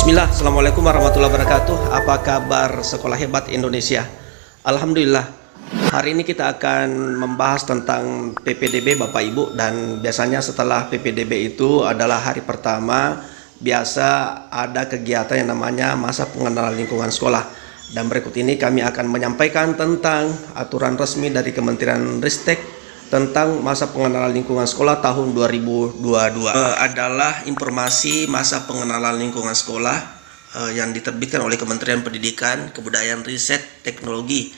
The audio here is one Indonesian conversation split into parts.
Bismillah, Assalamualaikum warahmatullahi wabarakatuh. Apa kabar sekolah hebat Indonesia? Alhamdulillah, hari ini kita akan membahas tentang PPDB Bapak Ibu. Dan biasanya setelah PPDB itu adalah hari pertama, biasa ada kegiatan yang namanya masa pengenalan lingkungan sekolah. Dan berikut ini kami akan menyampaikan tentang aturan resmi dari Kementerian Ristek tentang masa pengenalan lingkungan sekolah tahun 2022. Adalah informasi masa pengenalan lingkungan sekolah yang diterbitkan oleh Kementerian Pendidikan, Kebudayaan, Riset, Teknologi.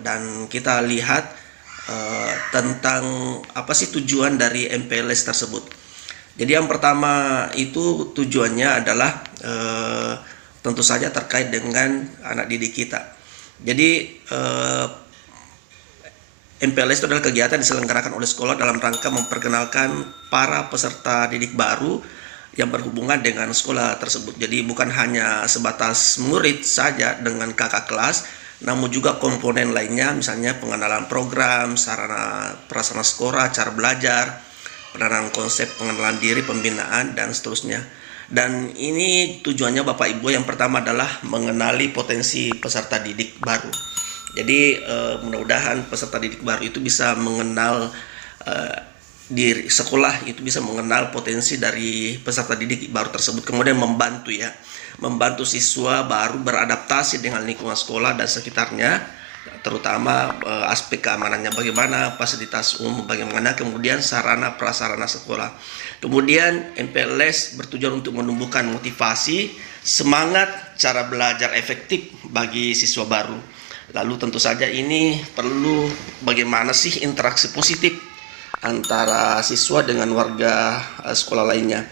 Dan kita lihat tentang apa sih tujuan dari MPLS tersebut. Jadi yang pertama itu tujuannya adalah tentu saja terkait dengan anak didik kita. Jadi MPLS itu adalah kegiatan diselenggarakan oleh sekolah dalam rangka memperkenalkan para peserta didik baru yang berhubungan dengan sekolah tersebut. Jadi bukan hanya sebatas murid saja dengan kakak kelas, namun juga komponen lainnya, misalnya pengenalan program, sarana prasarana sekolah, cara belajar, penanaman konsep pengenalan diri, pembinaan, dan seterusnya. Dan ini tujuannya Bapak Ibu, yang pertama adalah mengenali potensi peserta didik baru. Jadi mudah-mudahan peserta didik baru itu bisa mengenal diri sekolah, itu bisa mengenal potensi dari peserta didik baru tersebut, kemudian membantu siswa baru beradaptasi dengan lingkungan sekolah dan sekitarnya, terutama aspek keamanannya bagaimana, fasilitas umum bagaimana, kemudian sarana prasarana sekolah. Kemudian MPLS bertujuan untuk menumbuhkan motivasi, semangat, cara belajar efektif bagi siswa baru. Lalu tentu saja ini perlu bagaimana sih interaksi positif antara siswa dengan warga sekolah lainnya.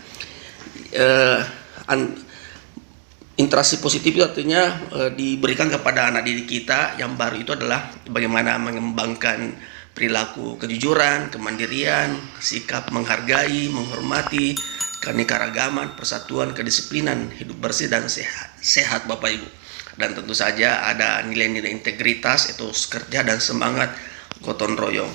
Interaksi positif itu artinya diberikan kepada anak didik kita yang baru itu adalah bagaimana mengembangkan perilaku kejujuran, kemandirian, sikap menghargai, menghormati, keanekaragaman, persatuan, kedisiplinan, hidup bersih dan sehat Bapak Ibu. Dan tentu saja ada nilai-nilai integritas, etos kerja, dan semangat gotong royong.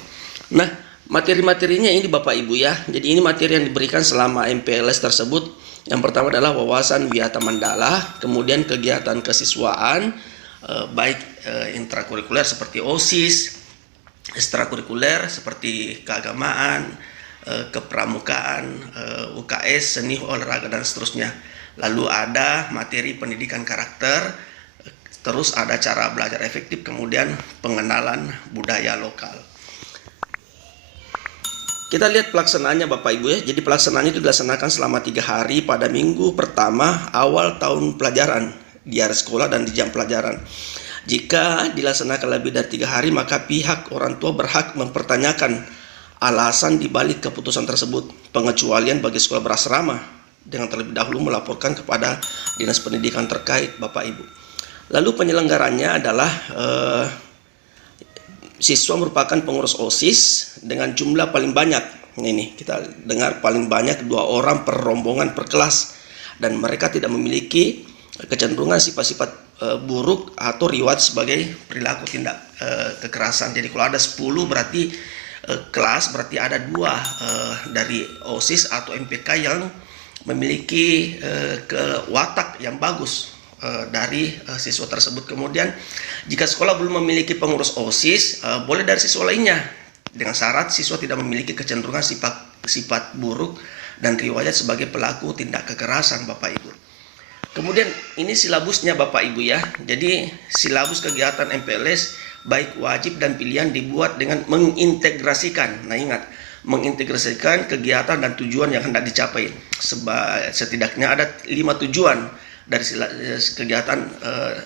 Nah, materi-materinya ini Bapak Ibu ya. Jadi ini materi yang diberikan selama MPLS tersebut. Yang pertama adalah wawasan Wiyata Mandala, kemudian kegiatan kesiswaan, baik intrakurikuler seperti OSIS, ekstrakurikuler seperti keagamaan, kepramukaan, UKS, seni, olahraga, dan seterusnya. Lalu ada materi pendidikan karakter, terus ada cara belajar efektif, kemudian pengenalan budaya lokal. Kita lihat pelaksanaannya Bapak Ibu ya. Jadi pelaksanaannya itu dilaksanakan selama 3 hari pada minggu pertama awal tahun pelajaran di area sekolah dan di jam pelajaran. Jika dilaksanakan lebih dari 3 hari, maka pihak orang tua berhak mempertanyakan alasan dibalik keputusan tersebut. Pengecualian bagi sekolah berasrama dengan terlebih dahulu melaporkan kepada Dinas Pendidikan terkait Bapak Ibu. Lalu penyelenggaranya adalah siswa merupakan pengurus OSIS dengan jumlah paling banyak. Ini kita dengar paling banyak 2 orang per rombongan per kelas, dan mereka tidak memiliki kecenderungan sifat-sifat buruk atau riwayat sebagai perilaku tindak kekerasan. Jadi kalau ada 10 berarti kelas berarti ada 2 dari OSIS atau MPK yang memiliki watak yang bagus dari siswa tersebut. Kemudian jika sekolah belum memiliki pengurus OSIS, boleh dari siswa lainnya, dengan syarat siswa tidak memiliki kecenderungan sifat buruk dan riwayat sebagai pelaku tindak kekerasan Bapak Ibu. Kemudian ini silabusnya Bapak Ibu ya. Jadi silabus kegiatan MPLS baik wajib dan pilihan dibuat dengan mengintegrasikan. Nah ingat, mengintegrasikan kegiatan dan tujuan yang hendak dicapai. Setidaknya ada 5 tujuan dari kegiatan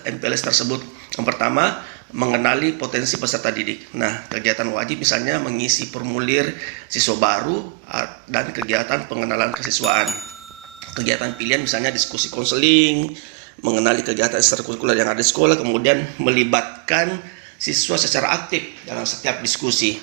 MPLS tersebut. Yang pertama, mengenali potensi peserta didik. Nah, kegiatan wajib misalnya mengisi formulir siswa baru dan kegiatan pengenalan kesiswaan. Kegiatan pilihan misalnya diskusi konseling, mengenali kegiatan ekstrakurikuler yang ada di sekolah, kemudian melibatkan siswa secara aktif dalam setiap diskusi.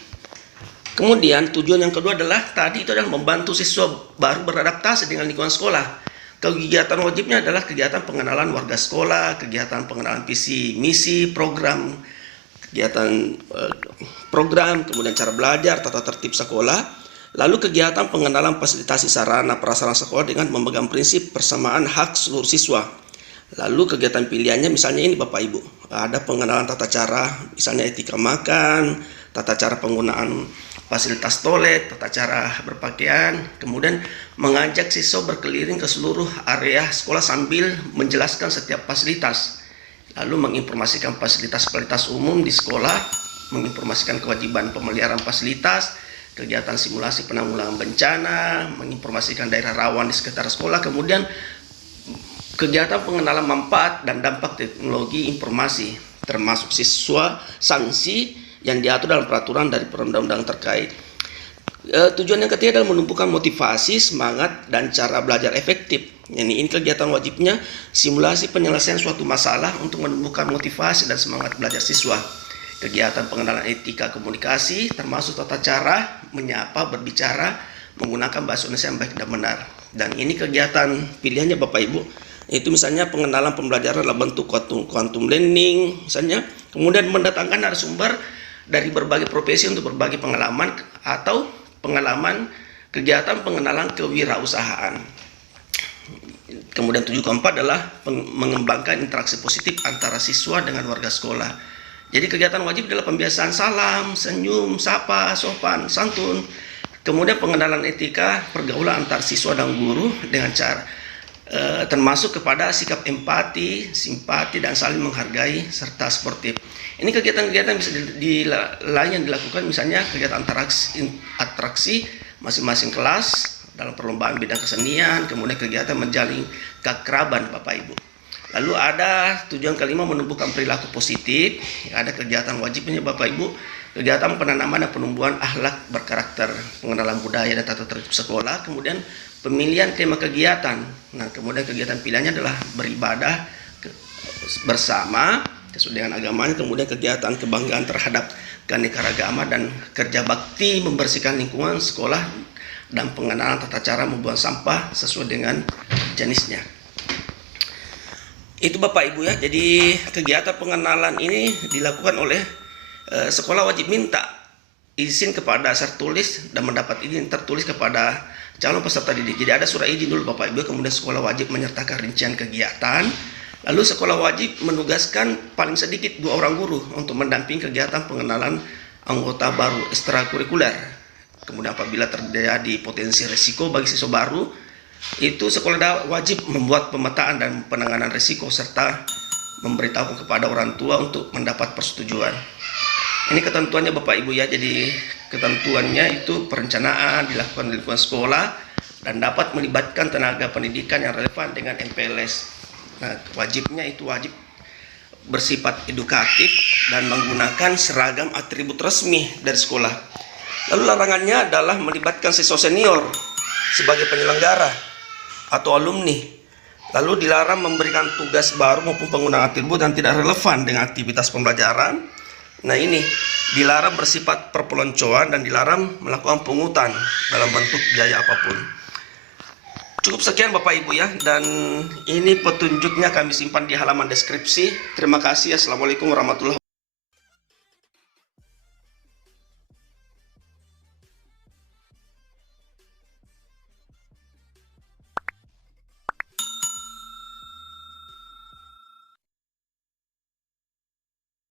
Kemudian tujuan yang kedua adalah tadi itu adalah membantu siswa baru beradaptasi dengan lingkungan sekolah. Kegiatan wajibnya adalah kegiatan pengenalan warga sekolah, kegiatan pengenalan visi, misi, program, kegiatan program, kemudian cara belajar, tata tertib sekolah, Lalu kegiatan pengenalan fasilitasi sarana prasarana sekolah dengan memegang prinsip persamaan hak seluruh siswa. Lalu kegiatan pilihannya misalnya ini Bapak Ibu, ada pengenalan tata cara, misalnya etika makan, tata cara penggunaan fasilitas toilet, tata cara berpakaian, kemudian mengajak siswa berkeliling ke seluruh area sekolah sambil menjelaskan setiap fasilitas. Lalu menginformasikan fasilitas-fasilitas umum di sekolah, menginformasikan kewajiban pemeliharaan fasilitas, kegiatan simulasi penanggulangan bencana, menginformasikan daerah rawan di sekitar sekolah, kemudian kegiatan pengenalan manfaat dan dampak teknologi informasi, termasuk siswa sanksi yang diatur dalam peraturan dari perundang-undangan terkait. Tujuan yang ketiga adalah menumbuhkan motivasi, semangat, dan cara belajar efektif. Ini kegiatan wajibnya simulasi penyelesaian suatu masalah untuk menumbuhkan motivasi dan semangat belajar siswa. Kegiatan pengenalan etika komunikasi, termasuk tata cara menyapa, berbicara, menggunakan bahasa Indonesia yang baik dan benar. Dan ini kegiatan pilihannya Bapak Ibu, itu misalnya pengenalan pembelajaran dalam bentuk quantum learning, misalnya, kemudian mendatangkan narasumber dari berbagai profesi untuk berbagi pengalaman atau pengalaman kegiatan pengenalan kewirausahaan. Kemudian 7 keempat adalah mengembangkan interaksi positif antara siswa dengan warga sekolah. Jadi kegiatan wajib adalah pembiasaan salam, senyum, sapa, sopan, santun. Kemudian pengenalan etika pergaulan antar siswa dan guru dengan cara termasuk kepada sikap empati, simpati, dan saling menghargai serta sportif. Ini kegiatan-kegiatan bisa lain yang dilakukan, misalnya kegiatan atraksi masing-masing kelas dalam perlombaan bidang kesenian, kemudian kegiatan menjalin keakraban Bapak Ibu. Lalu ada tujuan kelima menumbuhkan perilaku positif, ada kegiatan wajibnya Bapak Ibu, kegiatan penanaman dan penumbuhan akhlak berkarakter, pengenalan budaya dan tata tertib sekolah, kemudian pemilihan tema kegiatan. Nah, kemudian kegiatan pilihannya adalah beribadah bersama sesuai dengan agamanya, kemudian kegiatan kebanggaan terhadap keanekaragaman dan kerja bakti membersihkan lingkungan sekolah dan pengenalan tata cara membuang sampah sesuai dengan jenisnya. Itu Bapak Ibu ya. Jadi kegiatan pengenalan ini dilakukan oleh sekolah wajib minta izin kepada dasar tulis dan mendapat izin tertulis kepada calon peserta didik. Jadi ada surat izin dulu Bapak Ibu, kemudian sekolah wajib menyertakan rincian kegiatan. Lalu sekolah wajib menugaskan paling sedikit 2 orang guru untuk mendampingi kegiatan pengenalan anggota baru ekstrakurikuler. Kemudian apabila terjadi potensi risiko bagi siswa baru, itu sekolah wajib membuat pemetaan dan penanganan risiko serta memberitahu kepada orang tua untuk mendapat persetujuan. Ini ketentuannya Bapak Ibu ya. Jadi ketentuannya itu perencanaan dilakukan di lingkungan sekolah dan dapat melibatkan tenaga pendidikan yang relevan dengan MPLS. Nah, wajibnya itu wajib bersifat edukatif dan menggunakan seragam atribut resmi dari sekolah. Lalu larangannya adalah melibatkan siswa senior sebagai penyelenggara atau alumni. Lalu dilarang memberikan tugas baru maupun penggunaan atribut yang tidak relevan dengan aktivitas pembelajaran. Nah, ini dilarang bersifat perpeloncoan dan dilarang melakukan pungutan dalam bentuk biaya apapun. Cukup sekian Bapak Ibu ya, dan ini petunjuknya kami simpan di halaman deskripsi. Terima kasih. Assalamualaikum warahmatullahi wabarakatuh.